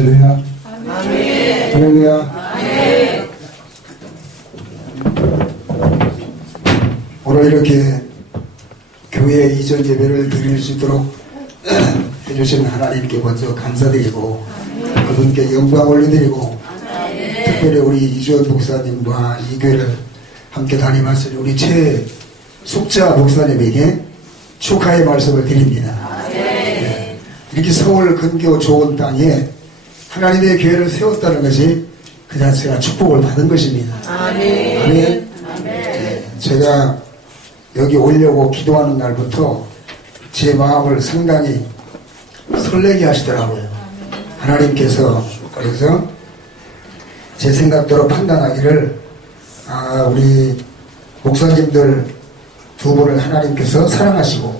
할렐루야. 아멘. 할렐루야. 아멘. 오늘 이렇게 교회 이전 예배를 드릴 수 있도록 해주신 하나님께 먼저 감사드리고 그분께 영광 올려드리고 특별히 우리 이주원 목사님과 이 교회를 함께 담임하실 우리 최숙자 목사님에게 축하의 말씀을 드립니다. 네. 이렇게 서울 근교 좋은 땅에 하나님의 교회를 세웠다는 것이 그 자체가 축복을 받은 것입니다. 아멘. 아멘. 아멘. 네. 제가 여기 오려고 기도하는 날부터 제 마음을 상당히 설레게 하시더라고요. 하나님께서. 그래서 제 생각대로 판단하기를 우리 목사님들 두 분을 하나님께서 사랑하시고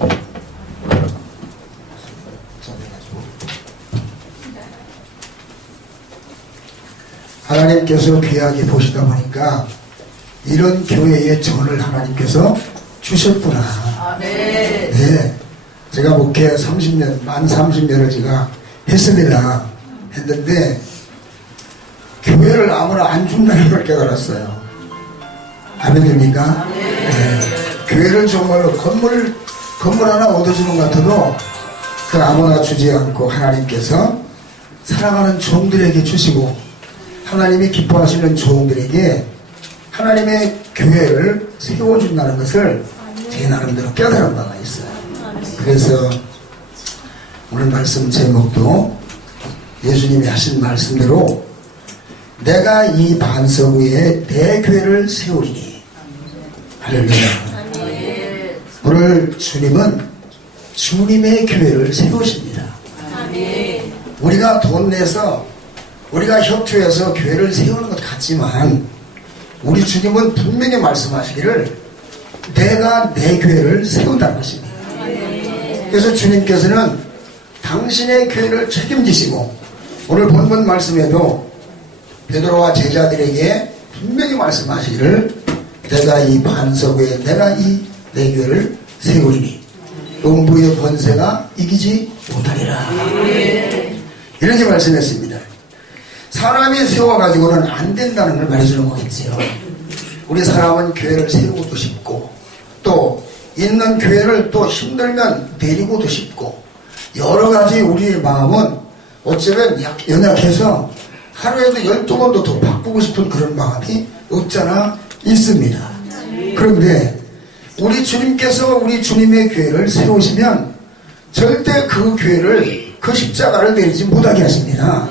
하나님께서 귀하게 보시다 보니까 이런 교회의 전을 하나님께서 주셨구나. 아멘. 네. 제가 목회 30년, 만 30년을 제가 했으리라 했는데 교회를 아무나 안 준다는 걸 깨달았어요. 아멘입니까? 네. 교회를 정말로 건물 하나 얻어주는 것 같아도 그 아무나 주지 않고 하나님께서 사랑하는 종들에게 주시고 하나님이 기뻐하시는 종들에게 하나님의 교회를 세워준다는 것을 제 나름대로 깨달은 바가 있어요. 그래서 오늘 말씀 제목도 예수님이 하신 말씀대로 내가 이 반석 위에 내 교회를 세우리니. 할렐루야. 오늘 주님은 주님의 교회를 세우십니다. 우리가 돈 내서 우리가 협조해서 교회를 세우는 것 같지만 우리 주님은 분명히 말씀하시기를 내가 내 교회를 세운다는 것입니다. 그래서 주님께서는 당신의 교회를 책임지시고 오늘 본문 말씀에도 베드로와 제자들에게 분명히 말씀하시기를 내가 이 반석 위에 내가 이 내 교회를 세우리니 음부의 권세가 이기지 못하리라. 이렇게 말씀했습니다. 사람이 세워가지고는 안 된다는 걸 말해주는 거겠지요. 우리 사람은 교회를 세우고도 싶고 또 있는 교회를 또 힘들면 데리고도 싶고 여러 가지 우리의 마음은 어쩌면 연약해서 하루에도 12번도 더 바꾸고 싶은 그런 마음이 없잖아 있습니다. 그런데 우리 주님께서 우리 주님의 교회를 세우시면 절대 그 교회를 그 십자가를 내리지 못하게 하십니다.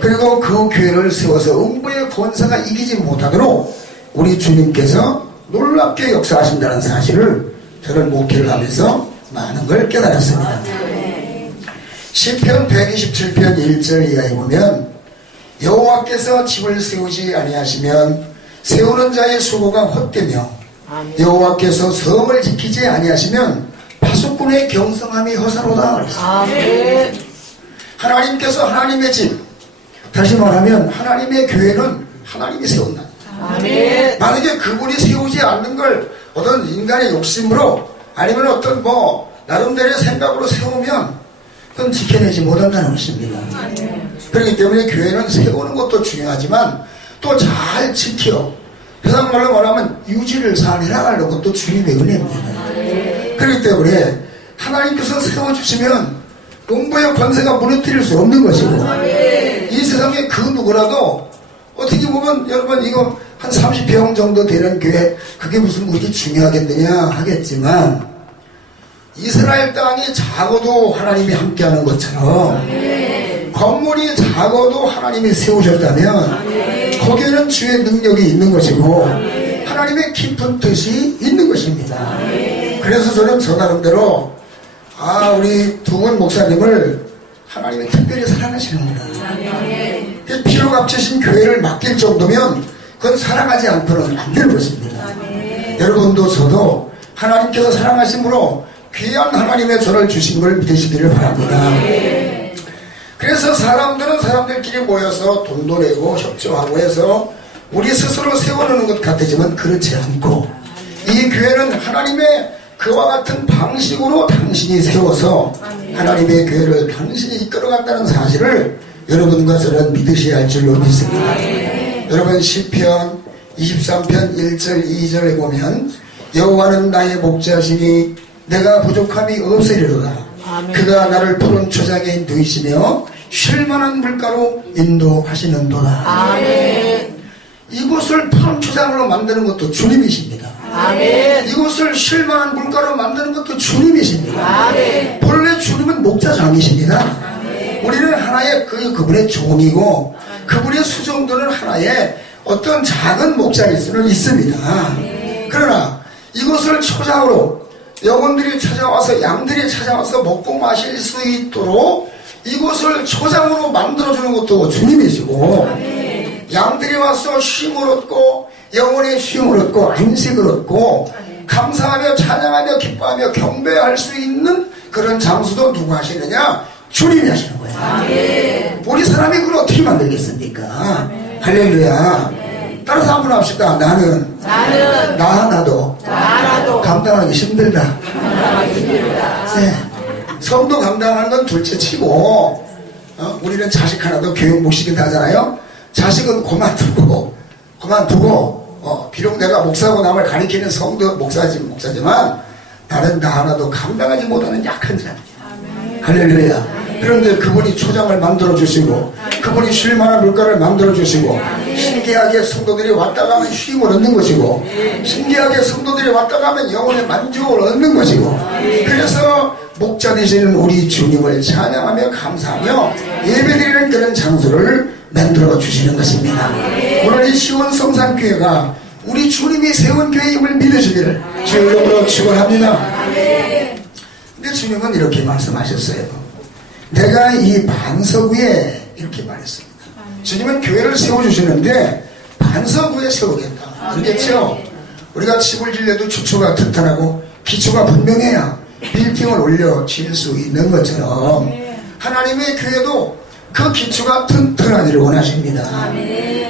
그리고 그 교회를 세워서 음부의 권세가 이기지 못하도록 우리 주님께서 놀랍게 역사하신다는 사실을 저는 목회를 하면서 많은 걸 깨달았습니다. 시편 127편 1절 이하에 보면 여호와께서 집을 세우지 아니하시면 세우는 자의 수고가 헛되며 여호와께서 성을 지키지 아니하시면 파수꾼의 경성함이 허사로다. 하나님께서 하나님의 집, 다시 말하면 하나님의 교회는 하나님이 세운다. 만약에 그분이 세우지 않는 걸 어떤 인간의 욕심으로 아니면 어떤 나름대로의 생각으로 세우면 그건 지켜내지 못한다는 것입니다. 그렇기 때문에 교회는 세우는 것도 중요하지만 또 잘 지켜 세상 말로 말하면 유지를 잘 해나가는 것도 주님의 은혜입니다. 그렇기 때문에 하나님께서 세워주시면 음부의 권세가 무너뜨릴 수 없는 것이고 이 세상에 그 누구라도 어떻게 보면 여러분 이거 한 30평 정도 되는 교회 그게 무슨 그렇게 중요하겠느냐 하겠지만 이스라엘 땅이 작아도 하나님이 함께하는 것처럼 건물이 작아도 하나님이 세우셨다면 거기에는 주의 능력이 있는 것이고 하나님의 깊은 뜻이 있는 것입니다. 그래서 저는 저 나름대로 우리 두 분 목사님을 하나님이 특별히 사랑하시는구나. 피로 값주신 교회를 맡길 정도면 그건 사랑하지 않고는 안 되는 것입니다. 여러분도 저도 하나님께서 사랑하심으로 귀한 하나님의 전을 주신 걸 믿으시기를 바랍니다. 그래서 사람들은 사람들끼리 모여서 돈도 내고 협조하고 해서 우리 스스로 세워놓는 것 같지만 그렇지 않고 이 교회는 하나님의 그와 같은 방식으로 당신이 세워서 하나님의 교회를 당신이 이끌어간다는 사실을 여러분과 저는 믿으셔야 할 줄로 믿습니다. 여러분 시편 23편 1절 2절에 보면 여호와는 나의 목자시니 내가 부족함이 없으리로다. 그가 나를 푸른 초장에 인도이시며 쉴만한 물가로 인도하시는도다. 아멘. 이곳을 푸른 초장으로 만드는 것도 주님이십니다. 아멘. 이곳을 쉴만한 물가로 만드는 것도 주님이십니다. 아멘. 본래 주님은 목자장이십니다. 우리는 하나의 그분의 종이고 그분의 수종들은 하나의 어떤 작은 목자일 수는 있습니다. 그러나 이곳을 초장으로 영혼들이 찾아와서 양들이 찾아와서 먹고 마실 수 있도록 이곳을 초장으로 만들어주는 것도 주님이시고 양들이 와서 쉼을 얻고 영혼의 쉼을 얻고 안식을 얻고 감사하며 찬양하며 기뻐하며 경배할 수 있는 그런 장소도 누가 하시느냐? 주님이 하시는 거예요. 아멘. 우리 사람이 그걸 어떻게 만들겠습니까? 할렐루야. 따라서 한번 합시다. 나 하나도 감당하기 힘들다. 네. 성도 감당하는 건 둘째 치고 우리는 자식 하나도 교육 못 시킨다 하잖아요. 자식은 그만두고 비록 내가 목사고 남을 가리키는 성도 목사지만 나는 나 하나도 감당하지 못하는 약한 자입니다. 할렐루야. 그런데 그분이 초장을 만들어 주시고 그분이 쉴만한 물가를 만들어 주시고 신기하게 성도들이 왔다 가면 쉼을 얻는 것이고 신기하게 성도들이 왔다 가면 영혼의 만족을 얻는 것이고 그래서 목자 되시는 우리 주님을 찬양하며 감사하며 예배드리는 그런 장소를 만들어 주시는 것입니다. 오늘 이 시원성산교회가 우리 주님이 세운 교회임을 믿으시기를 주의 이름으로 축원합니다. 근데 주님은 이렇게 말씀하셨어요. 내가 이 반석 위에 이렇게 말했습니다. 주님은 교회를 세워주시는데 반석 위에 세우겠다. 알겠죠? 우리가 집을 지려도 주초가 튼튼하고 기초가 분명해야 빌딩을 올려 지을 수 있는 것처럼 하나님의 교회도 그 기초가 튼튼하기를 원하십니다.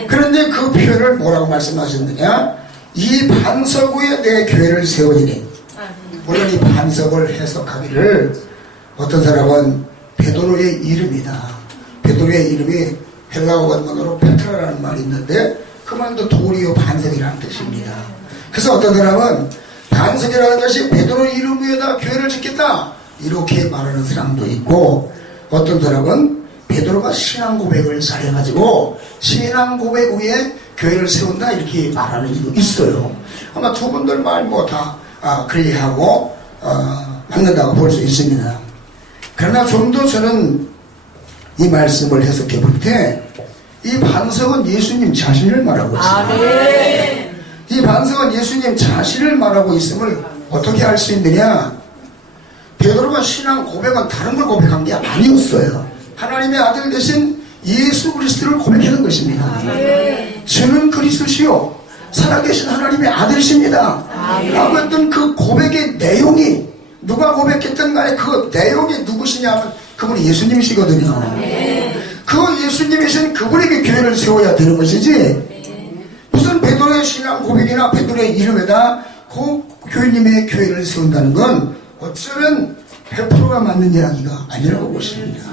그런데 그 표현을 뭐라고 말씀하셨느냐? 이 반석 위에 내 교회를 세우리니. 물론 이 반석을 해석하기를 어떤 사람은 베드로의 이름이다. 베드로의 이름이 헬라어 원문으로 페트라라는 말이 있는데 그 말도 도리어 반석이라는 뜻입니다. 그래서 어떤 사람은 반석이라는 것이 베드로 이름 위에다 교회를 짓겠다 이렇게 말하는 사람도 있고 어떤 사람은 베드로가 신앙 고백을 잘해가지고 신앙 고백 위에 교회를 세운다 이렇게 말하는 이도 있어요. 아마 두 분들 말 뭐 다 그리하고 맞는다고 볼 수 있습니다. 그러나 좀 더 저는 이 말씀을 해석해 볼 때 이 반석은 예수님 자신을 말하고 있습니다. 이 반석은 예수님 자신을 말하고 있음을 어떻게 알 수 있느냐? 베드로가 신앙 고백은 다른 걸 고백한 게 아니었어요. 하나님의 아들 되신 예수 그리스도를 고백하는 것입니다. 주는 그리스도시요 살아계신 하나님의 아들이십니다 라고 했던 그 고백의 내용이 누가 고백했던 간에 그 내용이 누구시냐면 그분이 예수님이시거든요. 그 예수님이신 그분에게 교회를 세워야 되는 것이지 무슨 베드로의 신앙 고백이나 베드로의 이름에다 그 교회님의 교회를 세운다는 건 어쩌면 100%가 맞는 이야기가 아니라고 보십니다.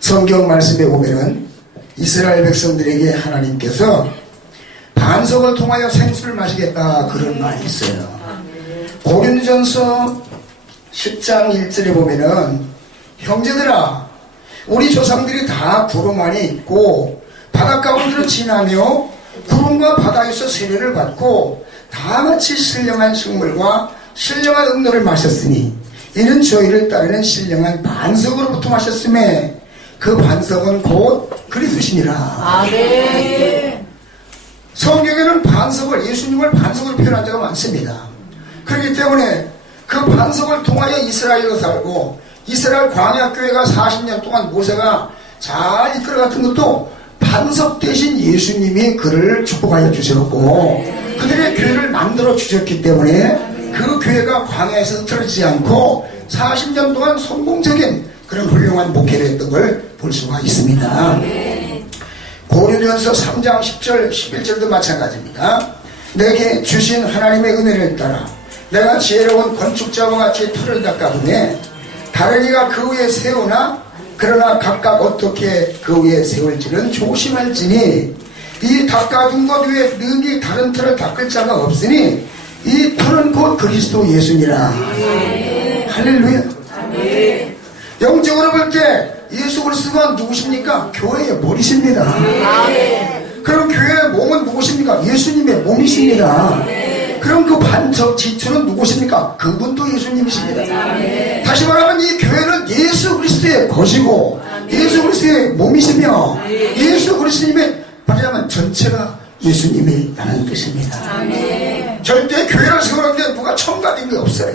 성경 말씀에 보면은 이스라엘 백성들에게 하나님께서 반석을 통하여 생수를 마시겠다 그런 말이 있어요. 고린도전서 10장 1절에 보면은 형제들아 우리 조상들이 다 구름 안에 있고 바다 가운데로 지나며 구름과 바다에서 세례를 받고 다 같이 신령한 식물과 신령한 음료를 마셨으니 이는 저희를 따르는 신령한 반석으로부터 마셨음에 그 반석은 곧 그리스도시니라. 아멘. 성경에는 반석을 예수님을 반석으로 표현한 데가 많습니다. 그렇기 때문에 그 반석을 통하여 이스라엘로 살고 이스라엘 광야교회가 40년 동안 모세가 잘 이끌어갔던 것도 반석 대신 예수님이 그를 축복하여 주셨고 그들의 교회를 만들어 주셨기 때문에 그 교회가 광야에서 흐트러지지 않고 40년 동안 성공적인 그런 훌륭한 목회를 했던 걸 볼 수가 있습니다. 고린도전서 3장 10절 11절도 마찬가지입니다. 내게 주신 하나님의 은혜를 따라 내가 지혜로운 건축자와 같이 틀을 닦아두매 다른 이가 그 위에 세우나 그러나 각각 어떻게 그 위에 세울지는 조심할지니 이 닦아둔 것 위에 능히 다른 틀을 닦을 자가 없으니 이 틀은 곧 그리스도 예수니라. 할렐루야. 영적으로 볼 때 예수 그리스도가 누구십니까? 교회의 머리십니다. 그럼 교회의 몸은 누구십니까? 예수님의 몸이십니다. 그럼 그 반석 지초는 누구십니까? 그분도 예수님이십니다. 다시 말하면 이 교회는 예수 그리스도의 것이고 예수 그리스도의 몸이시며 예수 그리스도님의 말하자면 전체가 예수님이라는 뜻입니다. 절대 교회를 세우는데 누가 첨가된 게 없어요.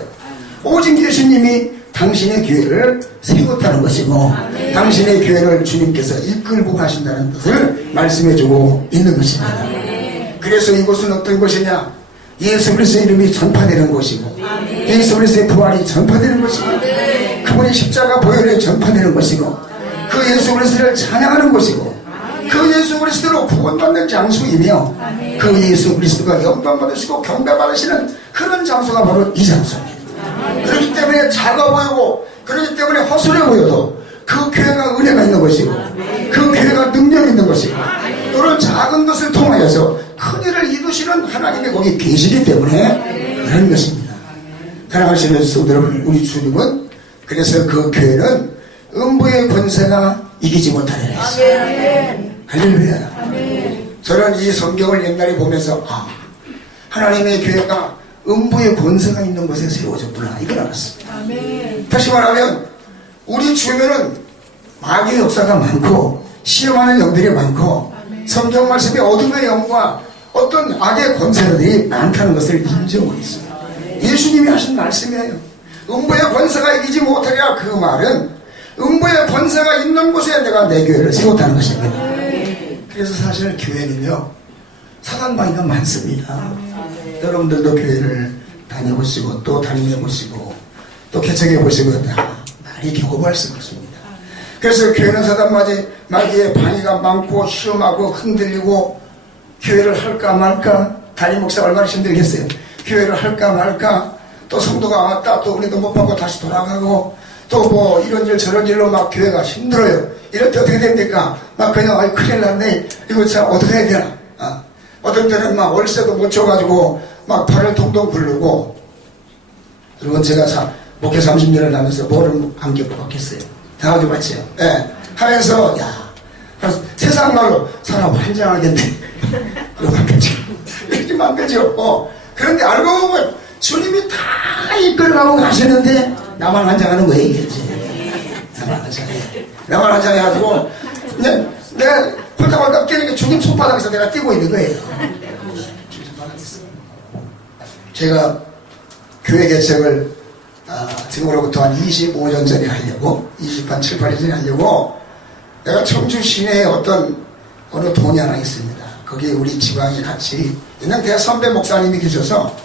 오직 예수님이 당신의 교회를 세웠다는 것이고 당신의 교회를 주님께서 이끌고 가신다는 뜻을 말씀해주고 있는 것입니다. 그래서 이곳은 어떤 곳이냐? 예수 그리스도의 이름이 전파되는 곳이고 예수 그리스도의 부활이 전파되는 것이고 그분의 십자가 보혈이 전파되는 것이고 그 예수 그리스도를 찬양하는 것이고 그 예수 그리스도로 구원받는 장소이며 그 예수 그리스도가 영광받으시고 경배받으시는 그런 장소가 바로 이 장소입니다. 그렇기 때문에 작아 보이고 그렇기 때문에 허술해 보여도 그 교회가 은혜가 있는 것이고 그 교회가 능력이 있는 것이고 이런 작은 것을 통하여서 큰 일을 이루시는 하나님이 거기 계시기 때문에 그런 것입니다. 사랑하시는 성도 여러분, 우리 주님은 그래서 그 교회는 음부의 권세가 이기지 못하리라 했어요. 할렐루야. 저는 이 성경을 옛날에 보면서 하나님의 교회가 음부의 권세가 있는 곳에 세워졌구나 이걸 알았습니다. 다시 말하면 우리 주변은 마귀의 역사가 많고 시험하는 영들이 많고 성경 말씀에 어둠의 영과 어떤 악의 권세들이 많다는 것을 인정하고 있습니다. 예수님이 하신 말씀이에요. 음부의 권세가 이기지 못하리라. 그 말은 음부의 권세가 있는 곳에 내가 내 교회를 세웠다는 것입니다. 그래서 사실 교회는요 사단마귀가 많습니다. 여러분들도 교회를 다녀보시고 또 다녀보시고 또 개척해보시고 다 많이 경험할 수가 있습니다. 그래서 교회는 사단마귀의 방해가 많고 시험하고 흔들리고 교회를 할까 말까 담임 목사가 얼마나 힘들겠어요. 교회를 할까 말까 또 성도가 왔다 또 우리도 못 받고 다시 돌아가고 또 뭐 이런 일 저런 일로 막 교회가 힘들어요. 이럴 때 어떻게 됩니까? 막 그냥 큰일 났네 이거 참 어떻게 해야 되나. 어떤 때는 막 월세도 못 줘가지고 막 팔을 동동 굴르고 그리고 제가 목회 30년을 하면서 뭐를 안겨 뽑았겠어요. 다 가져봤죠. 예. 하면서 세상 말로 사람 환장하겠네. 이렇게 만들죠. 그런데 알고 보면 주님이 다 이끌어가고 가시는데 나만 환장하는 거예요. 이게. 나만 환장해가지고 그냥 내가 홀딱홀딱 뛰니까 주님 손바닥에서 내가 뛰고 있는 거예요. 제가 교회 개척을 지금으로부터 한 25년 전에 하려고 7, 8년 전에 하려고 내가 청주 시내에 어느 동이 하나 있습니다. 거기에 우리 지방에 같이 그냥 대학 선배 목사님이 계셔서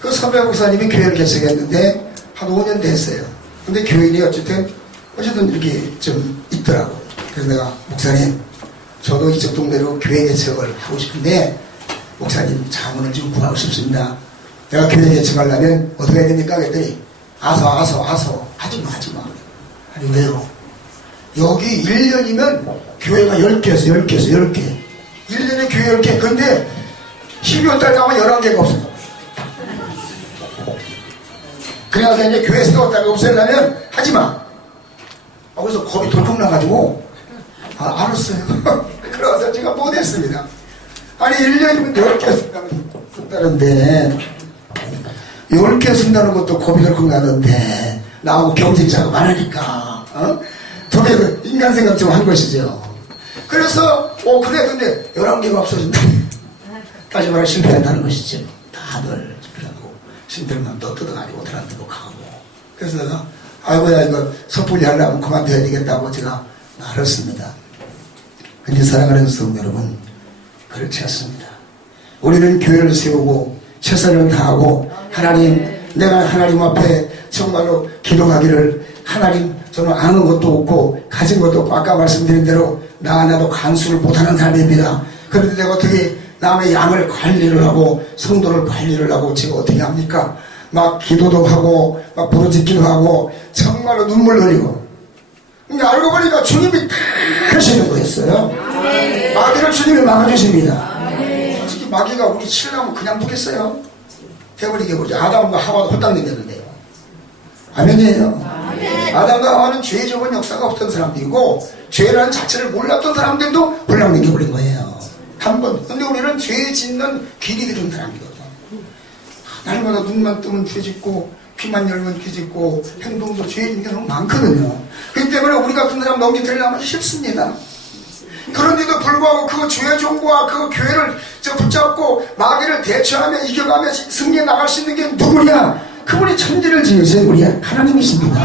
그 선배 목사님이 교회를 개척했는데 한 5년 됐어요. 근데 교인이 어쨌든 이렇게 좀 있더라고. 그래서 내가 목사님 저도 이쪽 동네로 교회 개척을 하고 싶은데 목사님 자문을 좀 구하고 싶습니다. 내가 교회 개척하려면 어떻게 해야 됩니까? 그랬더니 아서 하지마. 아니 왜요? 여기 1년이면 교회가 10개에서 10개 1년에 교회 10개. 근데 12월달 가면 11개가 없어. 그래서 이제 교회 세웠다가 없애려면 하지마. 그래서 겁이 덜컥 나가지고 알았어요. 그래서 제가 못했습니다. 아니 1년이면 10개 쓴다는데 10개 쓴다는 것도 겁이 덜컥 나는데 나하고 경쟁자가 많으니까 도대체 인간 생각 좀 한 것이죠. 그래서 그래 근데 11개가 없어진다. 다시 말해 실패한다는 것이죠. 다들 실패하고 신들만 또 뜯어가지고 들한테도 가고. 그래서 내가 아이고야 이거 섣불리 하려면 그만둬야 되겠다고 제가 알았습니다. 근데 사랑하는 성도 여러분 그렇지 않습니다. 우리는 교회를 세우고 최선을 다하고 내가 하나님 앞에 정말로 기도하기를 하나님 저는 아는 것도 없고 가진 것도 없고 아까 말씀드린 대로 나도 간수를 못하는 사람입니다. 그런데 내가 어떻게 남의 양을 관리를 하고 성도를 관리를 하고 제가 어떻게 합니까? 막 기도도 하고 막 부르짖기도 하고 정말로 눈물 흘리고 근데 알고 보니까 주님이 다 하시는 거였어요. 마귀를 주님이 막아주십니다. 솔직히 마귀가 우리 치려면 그냥 두겠어요. 돼버리게 보죠. 아담과 하와도 홀딱 내겼는데요. 아멘이에요. 아담과 하와는 죄 적은 역사가 없던 사람들이고 죄라는 자체를 몰랐던 사람들도 홀딱 내겨버린 거예요. 한 번. 근데 우리는 죄 짓는 길이 들은 사람이거든. 날마다 눈만 뜨면 죄 짓고 귀만 열면 죄 짓고 행동도 죄 짓는 게 너무 많거든요. 그렇기 때문에 우리 같은 사람 넘겨뜨리려면 쉽습니다. 그런데도 불구하고 그 주의 종과 그 교회를 붙잡고 마귀를 대처하며 이겨가며 승리해 나갈 수 있는 게 누구냐? 그분이 천지를 지으신 우리 하나님이십니다.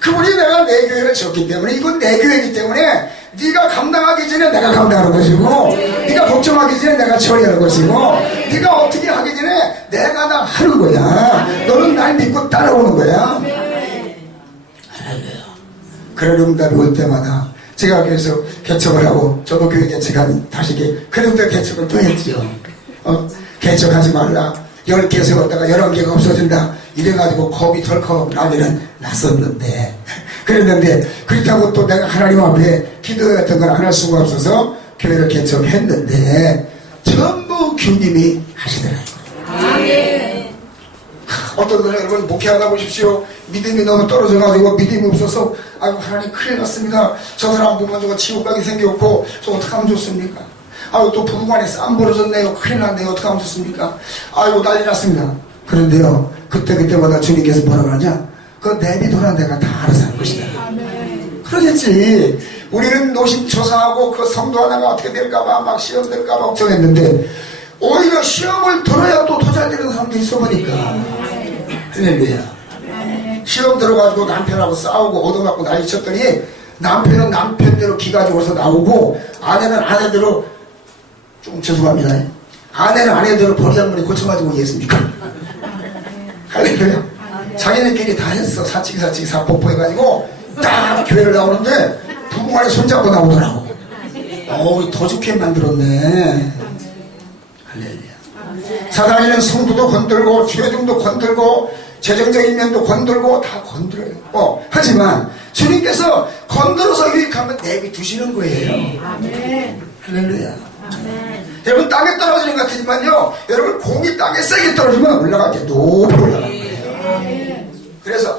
그분이 내가 내 교회를 지었기 때문에 이건 내 교회이기 때문에 네가 감당하기 전에 내가 감당하는 것이고 네가 걱정하기 전에 내가 처리하는 것이고 네가 어떻게 하기 전에 내가 다 하는 거야. 너는 날 믿고 따라오는 거야. 그런 응답이 올 때마다 제가 그래서 개척을 하고 저도 교회 개척한 다시 그래도 개척을 또 했죠. 개척하지 말라. 10개 세웠다가 11개가 없어진다. 이래가지고 겁이 덜컥 나기는 났었는데 그랬는데 그렇다고 또 내가 하나님 앞에 기도 같은 걸 안 할 수가 없어서 교회를 개척했는데 전부 주님이 하시더라고요. 아멘. 어떤 분은 여러분 목회하다 보십시오. 믿음이 너무 떨어져가지고 믿음이 없어서 아이고 하나님 큰일 났습니다. 저 사람 보면 저거 지옥 가게 생겼고 저 어떡하면 좋습니까? 아이고 또 부부간에 싸움 벌어졌네요. 큰일 났네요. 어떡하면 좋습니까? 아이고 난리 났습니다. 그런데요 그때마다 주님께서 뭐라고 하냐? 그거 내비둬라 내가 다 알아서 할 것이다. 아멘. 그러겠지. 우리는 노심초사하고 그 성도 하나가 어떻게 될까봐 막 시험 될까봐 걱정했는데 오히려 시험을 들어야 또 더 잘 되는 사람도 있어 보니까 할렐루야. 시험 들어가지고 남편하고 싸우고 얻어맞고 난리쳤더니 남편은 남편대로 기 가지고서 나오고 아내는 아내대로 좀 죄송합니다. 아내는 아내대로 버리 한 번에 고쳐가지고 이해했습니까? 할렐루야. 자기네끼리 다 했어. 사치기 사뽀뽀 해가지고 딱 교회를 나오는데 부부간에 손잡고 나오더라고. 더 좋게 만들었네. 할렐루야. 사단이는 성도도 건들고 죄중도 건들고 재정적인 면도 건들고 다 건드려요. 하지만 주님께서 건드려서 유익하면 내비두시는 거예요. 아멘. 할렐루야. 아멘. 여러분 땅에 떨어지는 것 같지만요 여러분 공이 땅에 세게 떨어지면 올라가게 높이 올라갑니다. 그래서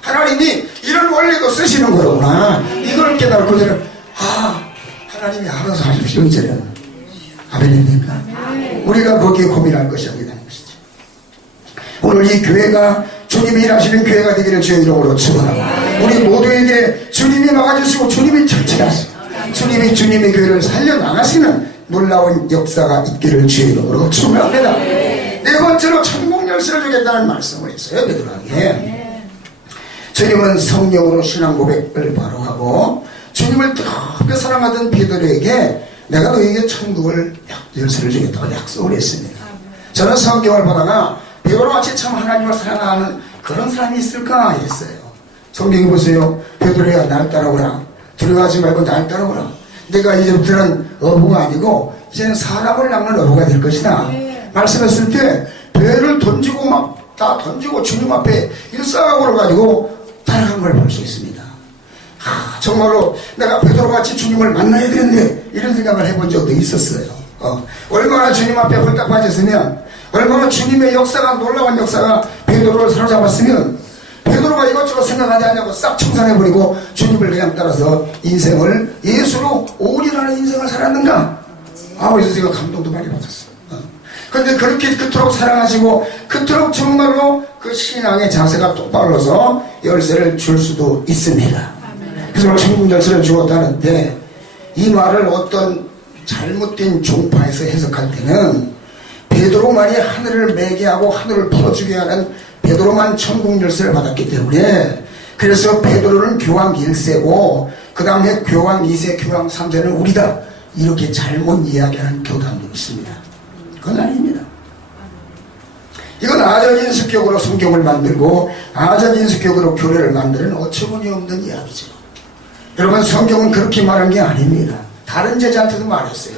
하나님이 이런 원리도 쓰시는 거구나 이걸 깨달고 저는 하나님이 알아서 하십시오 이제는. 아멘입니까? 우리가 거기에 고민할 것이 아니라는 것이죠. 오늘 이 교회가 주님이 일하시는 교회가 되기를 주의 이름으로 축원합니다. 우리 모두에게 주님이 막아주시고 주님이 처치하시고 주님이 교회를 살려나가시는 놀라운 역사가 있기를 주의 이름으로 축원합니다. 네 번째로 천국 열쇠를 주겠다는 말씀을 했어요. 베드로에게. 주님은 성령으로 신앙 고백을 바로 하고 주님을 뜨겁게 사랑하던 베드로에게 내가 너에게 천국을 열쇠를 주겠다고 약속을 했습니다. 저는 성경을 보다가 베드로같이 참 하나님을 사랑하는 그런 사람이 있을까 했어요. 성경에 보세요. 베드로야 날 따라오라. 두려워하지 말고 날 따라오라. 내가 이제부터는 어부가 아니고 이제는 사람을 낚는 어부가 될 것이다. 말씀했을 때 배를 던지고 막 다 던지고 주님 앞에 일사각오를 가지고 따라간 걸 볼 수 있습니다. 정말로 내가 베드로같이 주님을 만나야 되는데 이런 생각을 해본 적도 있었어요. 얼마나 주님 앞에 홀딱 빠졌으면 얼마나 주님의 역사가 놀라운 역사가 베드로를 사로잡았으면 베드로가 이것저것 생각하지 않냐고 싹 청산해버리고 주님을 그냥 따라서 인생을 예수로 오리라는 인생을 살았는가? 그래서 제가 감동도 많이 받았어요. 근데 그렇게 그토록 사랑하시고 그토록 정말로 그 신앙의 자세가 똑바로서 열쇠를 줄 수도 있습니다. 그래서 천국 열쇠를 주었다는데 이 말을 어떤 잘못된 종파에서 해석할 때는 베드로만이 하늘을 매게 하고 하늘을 풀어주게 하는 베드로만 천국 열쇠를 받았기 때문에 그래서 베드로는 교황 1세고 그 다음에 교황 2세, 교황 3세는 우리다 이렇게 잘못 이야기하는 교단도 있습니다. 그건 아닙니다. 이건 아전인수격으로 성경을 만들고 아전인수격으로 교회를 만드는 어처구니 없는 이야기죠. 여러분 성경은 그렇게 말한 게 아닙니다. 다른 제자한테도 말했어요.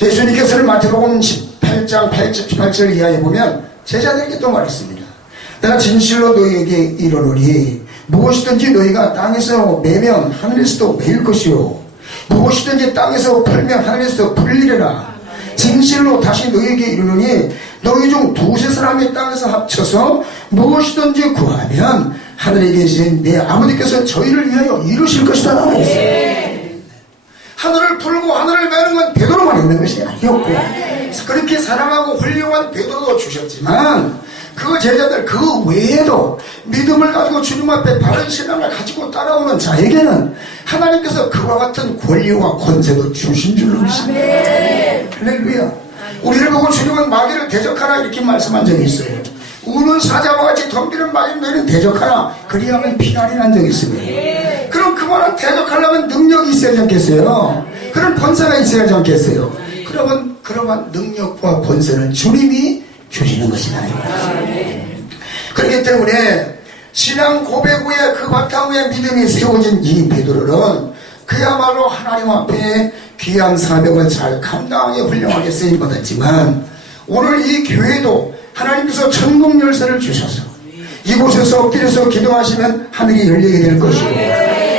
예수님께서는 마태복음 18장 8절 이하에 보면 제자들에게 또 말했습니다. 내가 진실로 너희에게 이르노니 무엇이든지 너희가 땅에서 매면 하늘에서도 매일 것이요 무엇이든지 땅에서 풀면 하늘에서 풀리리라. 진실로 다시 너희에게 이르노니 너희 중 두세 사람이 땅에서 합쳐서 무엇이든지 구하면 하늘에 계신 내 아버지께서 저희를 위하여 이루실 것이다. 하늘을 풀고 하늘을 매는 건 베드로만 있는 것이 아니었고 그렇게 사랑하고 훌륭한 베드로도 주셨지만 그 제자들 그 외에도 믿음을 가지고 주님 앞에 바른 신앙을 가지고 따라오는 자에게는 하나님께서 그와 같은 권리와 권세도 주신 줄로 믿습니다. 할렐루야. 우리를 보고 주님은 마귀를 대적하라 이렇게 말씀한 적이 있어요. 우는 사자와 같이 덤비는 마귀를 너희는 대적하라 그리하면 피하리 한 적이 있습니다. 그럼 그만한 대적하려면 능력이 있어야지 않겠어요? 그런 권세가 있어야지 않겠어요? 그러면 그러한 능력과 권세는 주님이 주시는 것이다. 그렇기 때문에 신앙 고백 후에 그 바탕 위에 믿음이 세워진 이 베드로는 그야말로 하나님 앞에 귀한 사명을 잘 감당하게 훌륭하게 쓰임받았지만 오늘 이 교회도 하나님께서 천국 열쇠를 주셔서 이곳에서 엎드려서 기도하시면 하늘이 열리게 될 것이고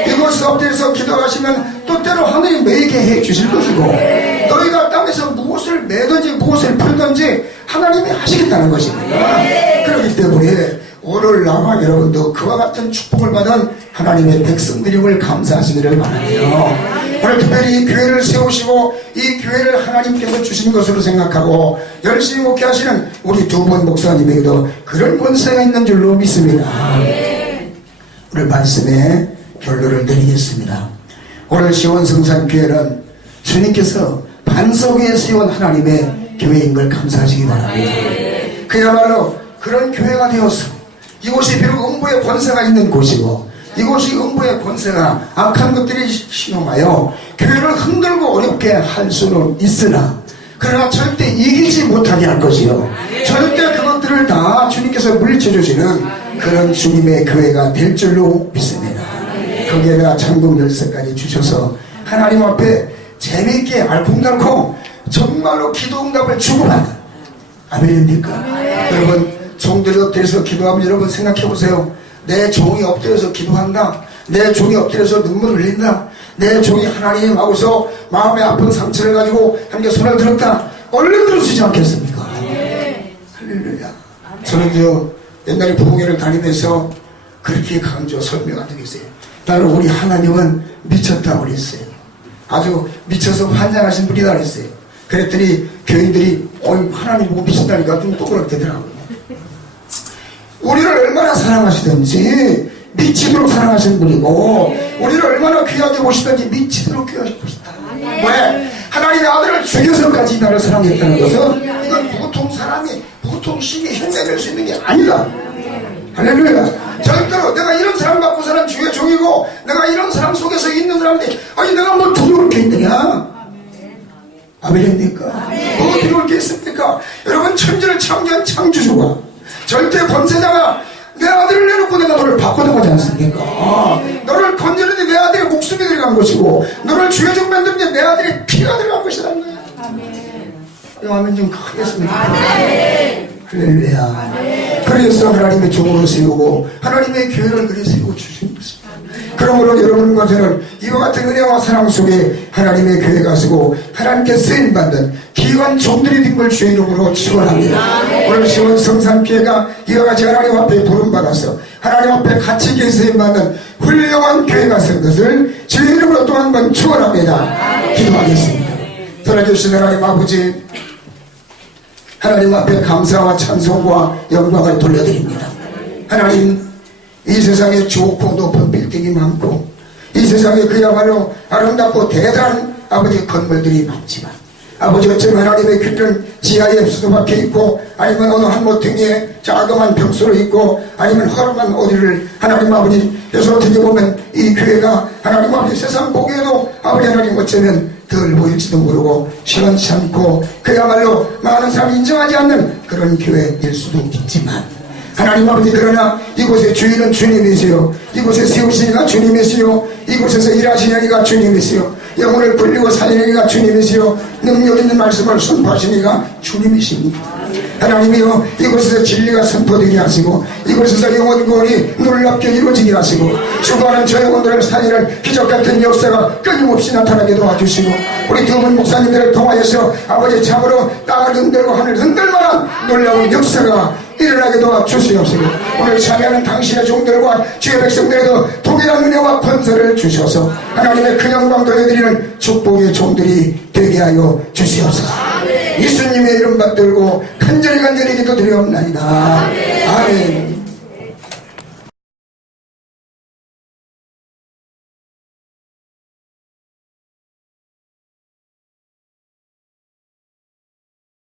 이곳에서 엎드려서 기도하시면 또 때로 하늘이 매게 해 주실 것이고 너희가 땅에서 무엇을 매든지 무엇을 풀든지 하나님이 하시겠다는 것입니다. 그렇기 때문에 오늘 나와 여러분도 그와 같은 축복을 받은 하나님의 백성들임을 감사하시기를 바라며 오늘 특별히 이 교회를 세우시고 이 교회를 하나님께서 주신 것으로 생각하고 열심히 목회하시는 우리 두 분 목사님에게도 그런 권세가 있는 줄로 믿습니다. 오늘 말씀에 결론을 내리겠습니다. 오늘 시원성산교회는 주님께서 반석 위에 세운 하나님의 교회인 걸 감사하시기 바랍니다. 그야말로 그런 교회가 되어서 이곳이 비록 음부의 권세가 있는 곳이고 이곳이 음부의 권세가 악한 것들이 신용하여 교회를 흔들고 어렵게 할 수는 있으나 그러나 절대 이기지 못하게 할 것이요 절대 그것들을 다 주님께서 물리쳐주시는 그런 주님의 교회가 될 줄로 믿습니다. 거기에다 천국 열쇠까지 주셔서 하나님 앞에 재미있게 알콩달콩 정말로 기도 응답을 주고받는 아멘입니까? 여러분 종들이 엎드려서 기도하면 여러분 생각해보세요. 내 종이 엎드려서 기도한다. 내 종이 엎드려서 눈물을 흘린다. 내 종이 하나님 하고서 마음의 아픈 상처를 가지고 함께 손을 들었다. 얼른 들으시지 않겠습니까? 할렐루야. 저는 옛날에 부흥회를 다니면서 그렇게 강조 설명한 적이 있어요. 나는 우리 하나님은 미쳤다고 그랬어요. 아주 미쳐서 환장하신 분이다 그랬어요. 그랬더니 교인들이 하나님 보고 미친다니까 좀 또그렇대더라고요. 우리를 얼마나 사랑하시든지 미치도록 사랑하시는 분이고 우리를 얼마나 귀하게 보시든지 미치도록 귀하게 보신다. 왜? 하나님의 아들을 죽여서까지 나를 사랑했다는 것은 이건 보통 사람이 보통 신이 흉내낼 수 있는 게 아니다. 할렐루야. 절대로 내가 이런 사람 갖고 사는 주의 종이고 내가 이런 사람 속에서 있는 사람들이 아니 내가 뭐 두려울 게 있느냐. 아멘입니까? 뭐 두려울 게 있습니까? 여러분 천지를 창조한 창조주가 절대 권세자가 내 아들을 내놓고 내가 너를 바꿔나가지 않습니까? 너를 건지는데 내 아들의 목숨이 들어간 것이고 너를 주의 종 만드는데 내 아들의 피가 들어간 것이라는 거예요. 아멘 좀 크겠습니다. 할렐루야. 그래서 하나님의 종으로 세우고 하나님의 교회를 그리 세우고 주신 것입니다. 그러므로 여러분과 저는 이와 같은 은혜와 사랑 속에 하나님의 교회가 서고 하나님께 쓰임받는 귀한 종들이 된 걸 주의 이름으로 축원합니다. 오늘 시원 성산교회가 이와 같이 하나님 앞에 부름받아서 하나님 앞에 같이 쓰임받는 훌륭한 교회가 된 것을 주의 이름으로 또 한 번 축원합니다. 기도하겠습니다. 살아계신 하나님 아버지 하나님 앞에 감사와 찬송과 영광을 돌려드립니다. 하나님 이 세상에 좋고 높은 빌딩이 많고 이 세상에 그야말로 아름답고 대단한 아버지 건물들이 많지만 아버지 어쩌면 하나님의 귀는 지하에 수도밖에 있고 아니면 어느 한 모퉁이에 자그마한 병수로 있고 아니면 허름한 어디를 하나님 아버지에서 어떻게 보면 이 교회가 하나님 아버지 세상 보기에도 아버지 하나님 어쩌면 덜 보일지도 모르고 시원치 않고 그야말로 많은 사람이 인정하지 않는 그런 교회일 수도 있지만 하나님 아버지 그러나 이곳의 주인은 주님이시요 이곳에 세우시니가 주님이시요 이곳에서 일하시니가 주님이시요 영혼을 굴리고 살리니가 주님이시요 능력 있는 말씀을 선포하시니가 주님이십니다. 하나님이여 이곳에서 진리가 선포되게 하시고 이곳에서 영혼 구원이 놀랍게 이루어지게 하시고 주관하는 저 영혼들을 살리는 기적같은 역사가 끊임없이 나타나게 도와주시고 우리 두 분 목사님들을 통하여서 아버지 참으로 땅을 흔들고 하늘 흔들만한 놀라운 역사가 일어나게 도와주시옵시고 오늘 참여하는 당신의 종들과 주의 백성들에도 동일한 은혜와 권세를 주셔서 하나님의 그 영광 돌려드리는 축복의 종들이 되게 하여 주시옵소서. 예수님의 이름 받들고 간절히 기도드리옵나이다. 아멘.